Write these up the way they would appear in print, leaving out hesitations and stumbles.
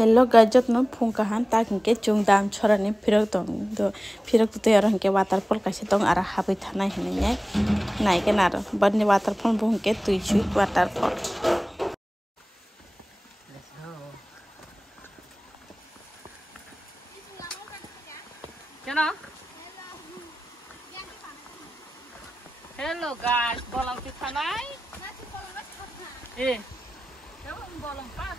Hello gajot no phungkahan ta hingke chungdam chorani phirok tong do phirok tu aro hingke waterfall kaisa tong ara habai thanai hinai naiken aro badni waterfall bo hingke tuisui waterfall. Hello guys, bolong kita naik. Bolong pas.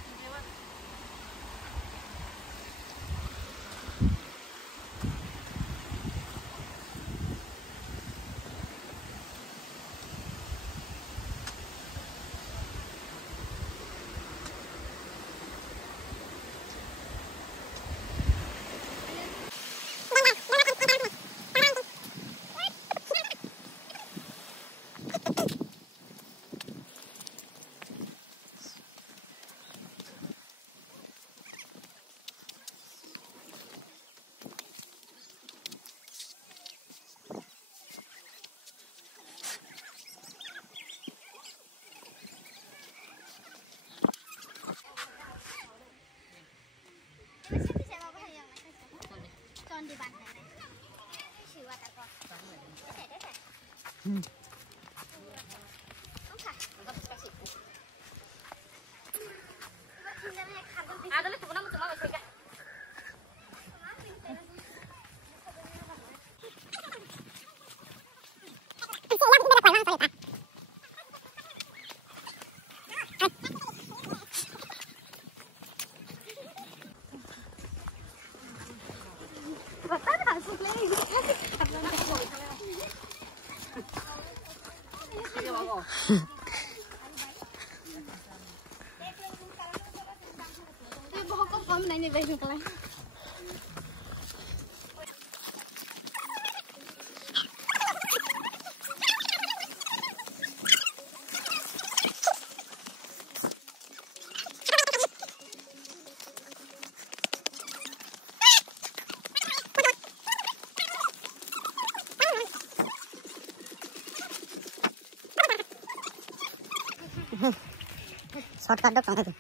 Shortcut dok itu.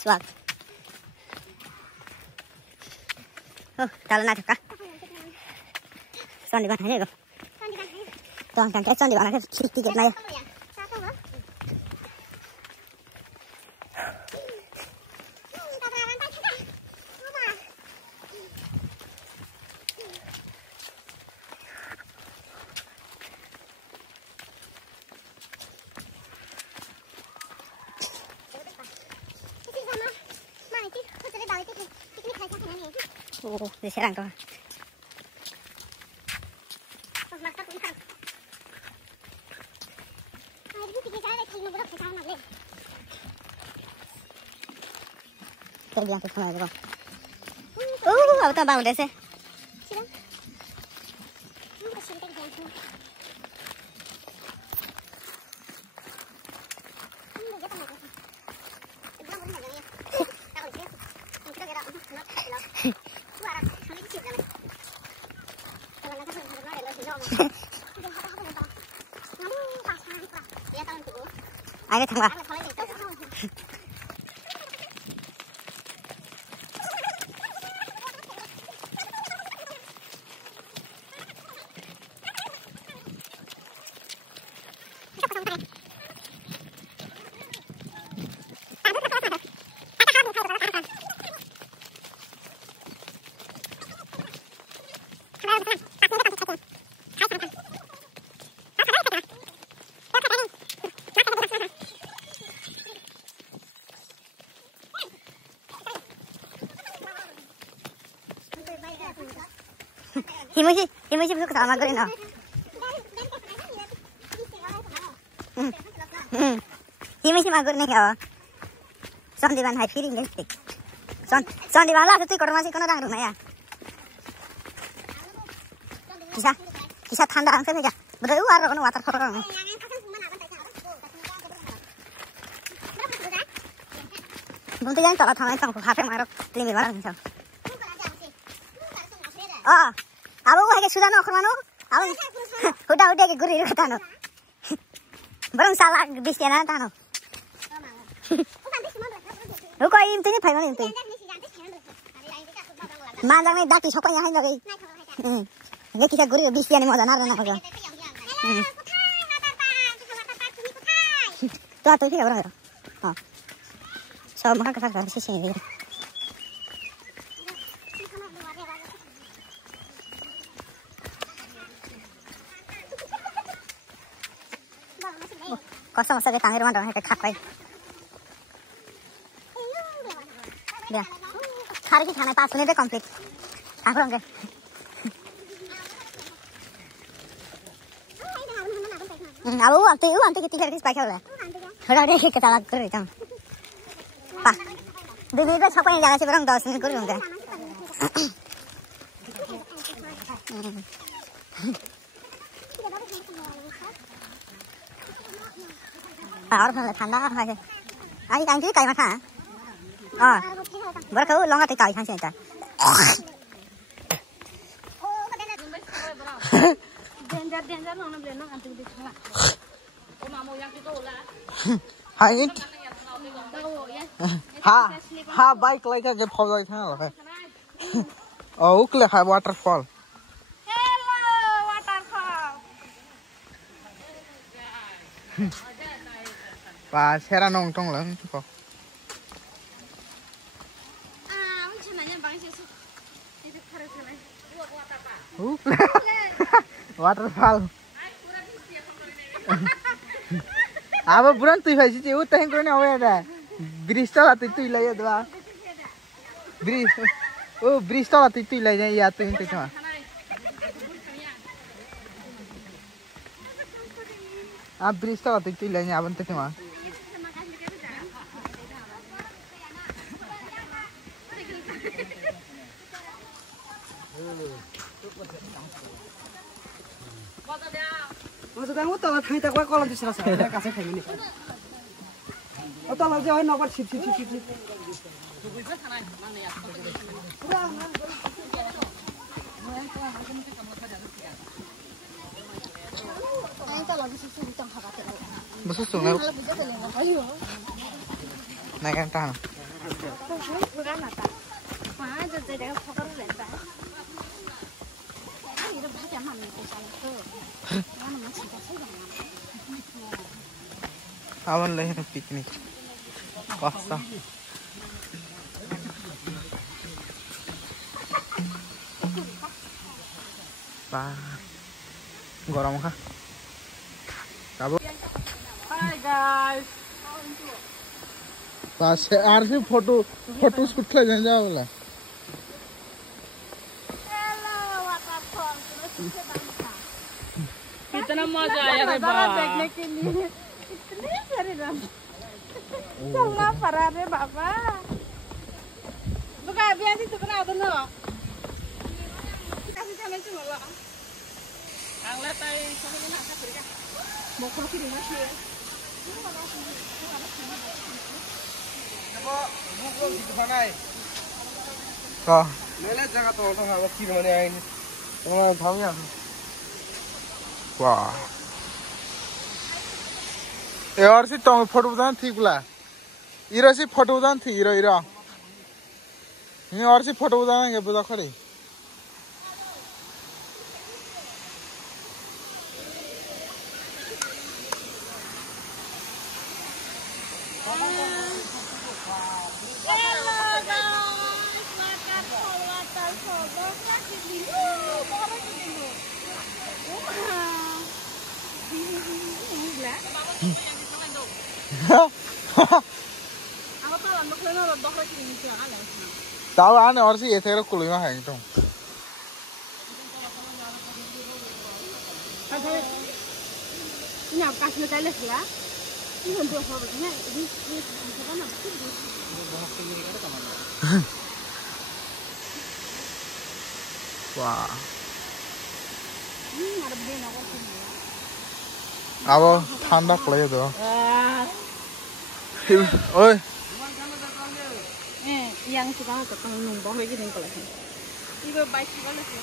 Swag. Jalan aja kak. Soal di mana aja kok? Tuh kan soal di mana tiket naya. Diserang kau. Terbiang tuh sama itu. Aku tak bangun deh sih. Ayo tengah. Himushi butuh sama gue no. Himushi magur nih ya. Son di mana feeling gitu. Son di mana tuh kalau masih kono orang rumah ya. Kisah tanda angsa aja. Berluar kono waterfall. Buntu yang tak tahu tentang HP marok tinggi banget misal. Abu gua sudah no kemana? Abu udah ke gurih kata no. Barang salah bistian tano. Ruko im tini phai mani tini. Manjang ni daki sopan ya hain lagi. Ini kita guri bistian mau janar na hoga. Tuh tuh kita barang. Oh. So maka kakak dari sini. Kosong saja tangir mana orang kayak kapai. Dia, hari ini karena pas ini komplit. Aku orang ke. Aku anti kita hari sepakai lah. Orang dia kita lagi kerja jam. Pak, dulu itu siapa yang jaga sih orang 10 menit kerja. और ठंडा है आई टाइम की काई माथा हां बरखा लंगा ते काई खासे ता डेंजर नोन ब्लेन अंत दिखला ओ मामो yang itu lah hai ha bike lai ka je phau lai tha la oh ukle ha waterfall và xe ra nông trong lớn có waterfall अब बुरान तुई भाई जी वो तहें करने आवे रे ब्रिज तो आती तुई ले दवा ब्रिज तो आती तुई ले जाए या तुई तो था आप ब्रिज तो आती तुई ले जाए अब तो था Masuk kamu tahu lah, kita kau kalau di sana saya kasih kayak gini. Oh tahu lah, jauhin nomor sip. Besok sungai. Naik kan tanah. Awan lah yang piknik. Pasta. Gorong kah? Kamu? Hi guys. Pas RC photo shoot ले जाए वाला कितना मजा आया रे बाबा देखने के लिए इतने सारे रंग चलना पड़ा रे बाबा बुका अभियान से बना दो ना kasih sama cuma lah anglet tay sama ini nak berikan mau kalau kiri masih Kau? Mana jangan tahu apa kiri mana ini. Orang tahu ya. Wah. और सी तो फोटो उदान थी बुला इरा सी फोटो उदान थी इरा ये और सी फोटो उदान के बुला खड़ी tahu aneh orang sih ya terus kuliah mah yang itu ini apa kasih teles ya ini untuk apa ini apa wah ada begini apa sih apa ठंडा kelihatan tuh oi yang suka ketemu numpang lagi nih kalau ini ibu baik sekali sih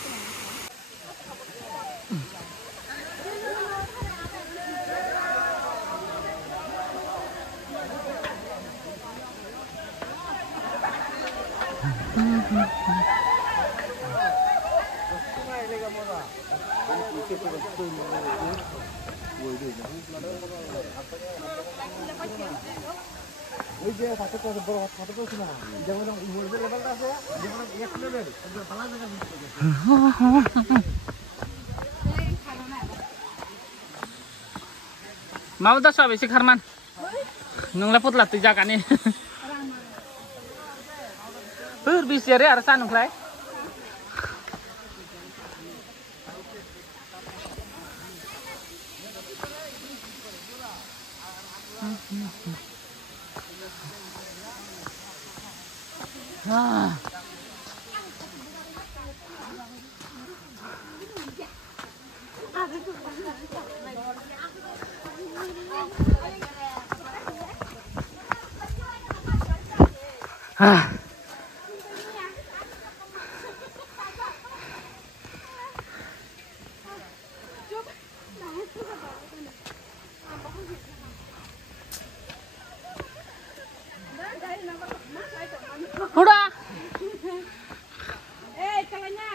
Mau dah sahabat si Karman, nungleput lah tu jaga ni. Bisa ya arasan nungklay. Udah. Tangannya.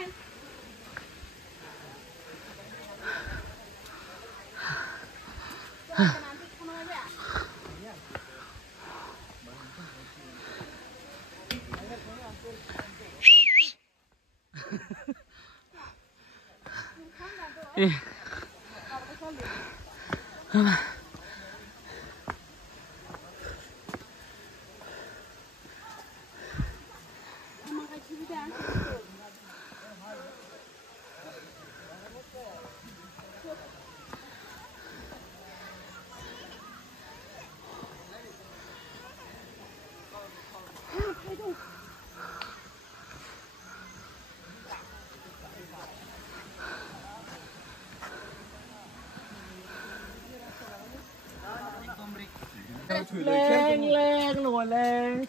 Leng nổi lên.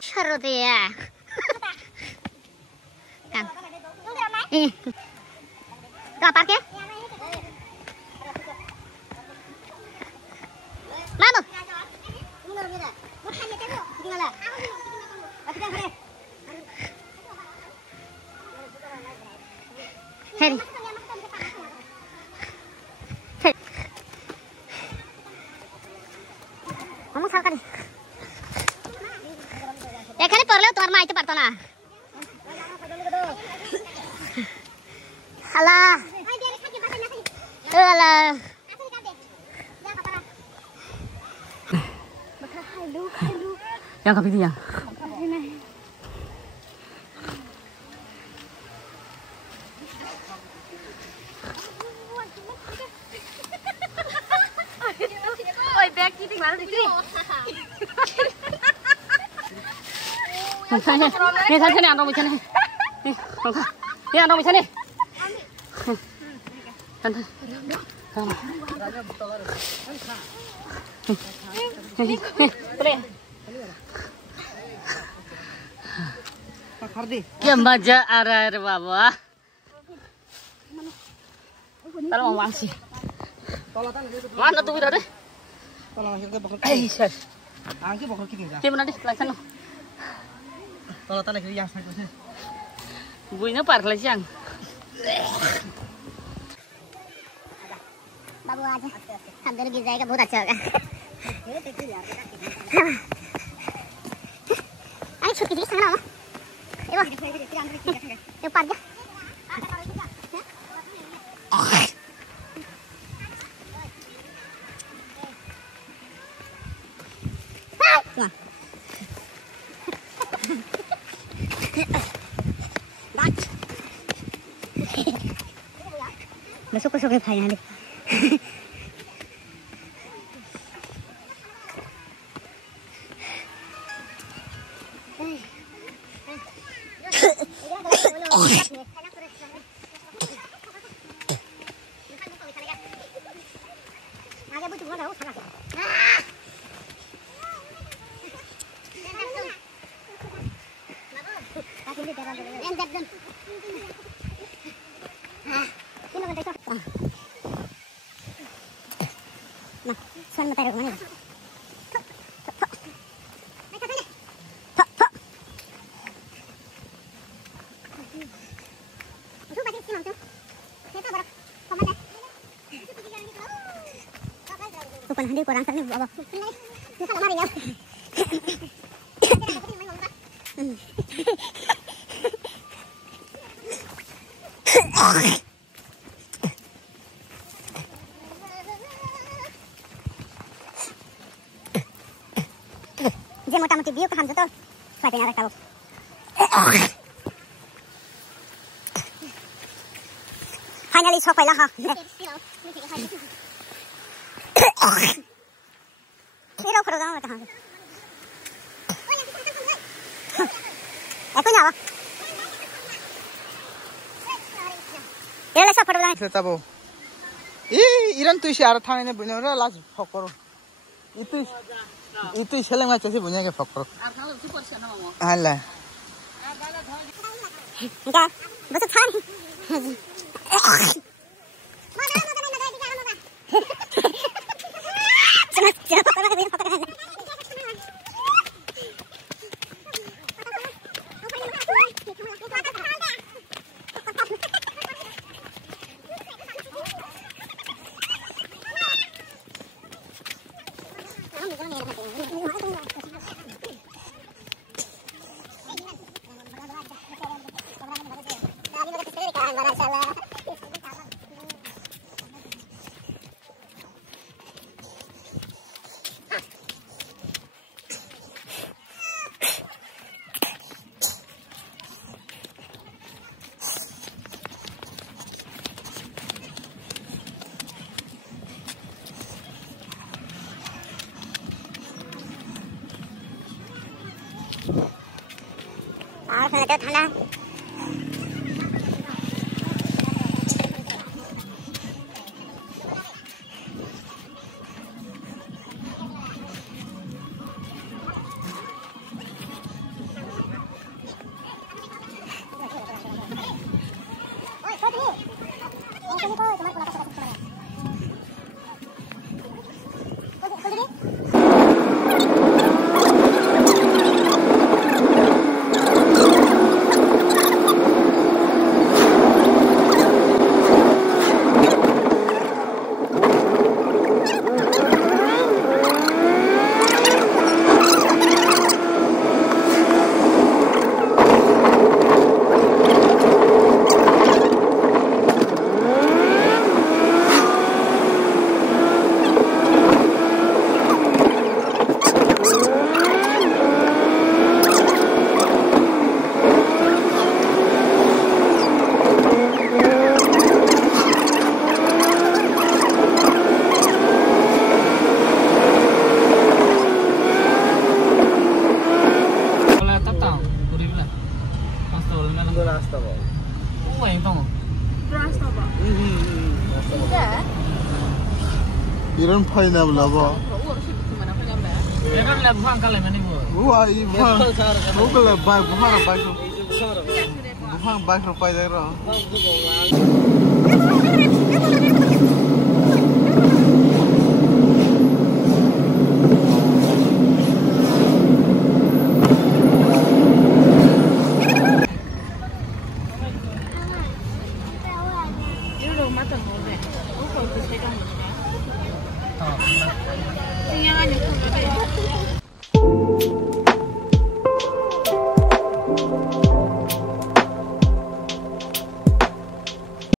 Seru tuh ya. Kang. Lapar ya? Mama. Hei. Ngomong salah kali. Ya kali perlu tuar mah itu partona. Alah. Alah. Yang kapiti yang. Ôi bé kia tính bán gì đi. Ini sana sini andong macam ni. Ni, angka. Ni andong macam ni. Santai. Boleh. क्या मजा आ रहा है रे बाबा kalau mau masih mana tuh udah deh dia mana deh pelajaran Kalau tak lagi yang sangat sih. buinya par pelajaran बाबू आज अंदर गिर जाएगा बहुत अच्छा होगा अरे छुट्टी थी संगना ये पार जा besok besok ya भाई यहाँ Nah, suan matay ko man. Di kurang sana bawa. Ini kan lemari ya. Dia motamoti biu paham betul. Saya nyala kalau. Finally sok lah ha. Ini program apa kan? Aku nyawa. Ini sok program. Kita bu. Iran tuh sih arah thane punya orang las fakor. Itu seleng macam sih punya ke fakor. Allah. Enggak, betul kan? Thana. Iran 파이나 블라바. Iran lab buang kali mana bu? Wah, ibu. Bukan baik, bukan baik. Bukan baik rupai daerah.